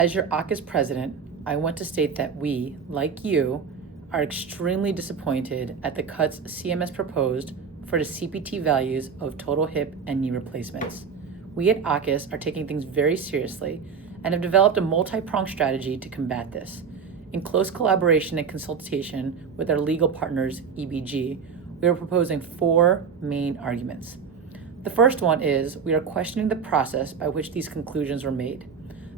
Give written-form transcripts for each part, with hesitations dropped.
As your AAHKS president, I want to state that we, like you, are extremely disappointed at the cuts CMS proposed for the CPT values of total hip and knee replacements. We at AAHKS are taking things very seriously and have developed a multi-pronged strategy to combat this. In close collaboration and consultation with our legal partners, EBG, we are proposing 4 main arguments. The first one is we are questioning the process by which these conclusions were made.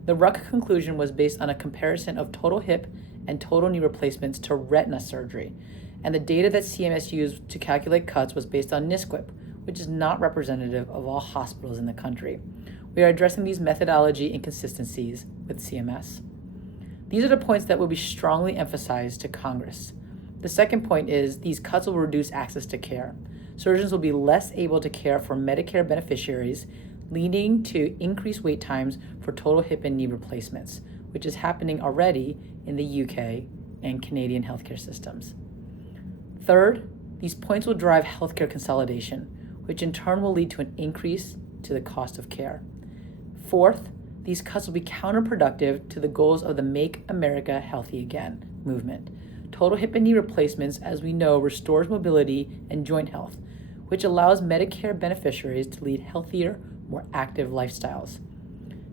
The RUC conclusion was based on a comparison of total hip and total knee replacements to retina surgery, and the data that CMS used to calculate cuts was based on NSQIP, which is not representative of all hospitals in the country. We are addressing these methodology inconsistencies with CMS. These are the points that will be strongly emphasized to Congress. The second point is these cuts will reduce access to care. Surgeons will be less able to care for Medicare beneficiaries, leading to increased wait times for total hip and knee replacements, which is happening already in the UK and Canadian healthcare systems. Third, these points will drive healthcare consolidation, which in turn will lead to an increase to the cost of care. Fourth, these cuts will be counterproductive to the goals of the Make America Healthy Again movement. Total hip and knee replacements, as we know, restores mobility and joint health, which allows Medicare beneficiaries to lead healthier, more active lifestyles.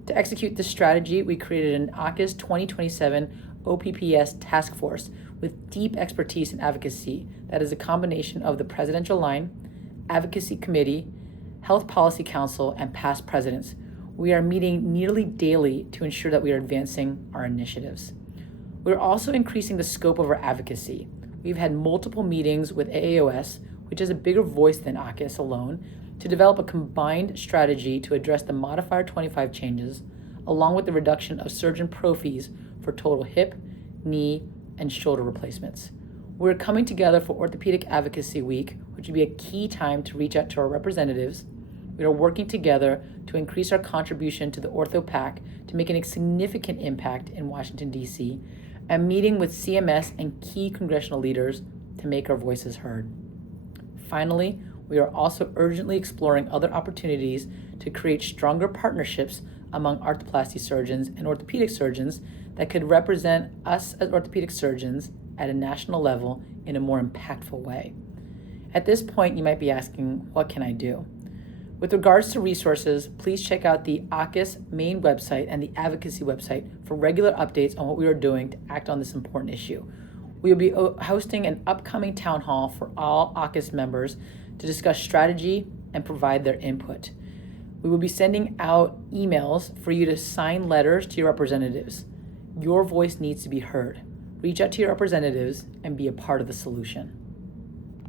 To execute this strategy, we created an AAHKS 2027 OPPS task force with deep expertise in advocacy that is a combination of the Presidential Line, Advocacy Committee, Health Policy Council, and past presidents. We are meeting nearly daily to ensure that we are advancing our initiatives. We're also increasing the scope of our advocacy. We've had multiple meetings with AAOS, which is a bigger voice than AAHKS alone, to develop a combined strategy to address the Modifier 25 changes, along with the reduction of surgeon pro fees for total hip, knee, and shoulder replacements. We're coming together for Orthopedic Advocacy Week, which will be a key time to reach out to our representatives. We are working together to increase our contribution to the Ortho PAC to make a significant impact in Washington, D.C., and meeting with CMS and key congressional leaders to make our voices heard. Finally, we are also urgently exploring other opportunities to create stronger partnerships among arthroplasty surgeons and orthopedic surgeons that could represent us as orthopedic surgeons at a national level in a more impactful way. At this point, you might be asking, what can I do? With regards to resources, please check out the AAHKS main website and the advocacy website for regular updates on what we are doing to act on this important issue. We will be hosting an upcoming town hall for all AAHKS members to discuss strategy and provide their input. We will be sending out emails for you to sign letters to your representatives. Your voice needs to be heard. Reach out to your representatives and be a part of the solution.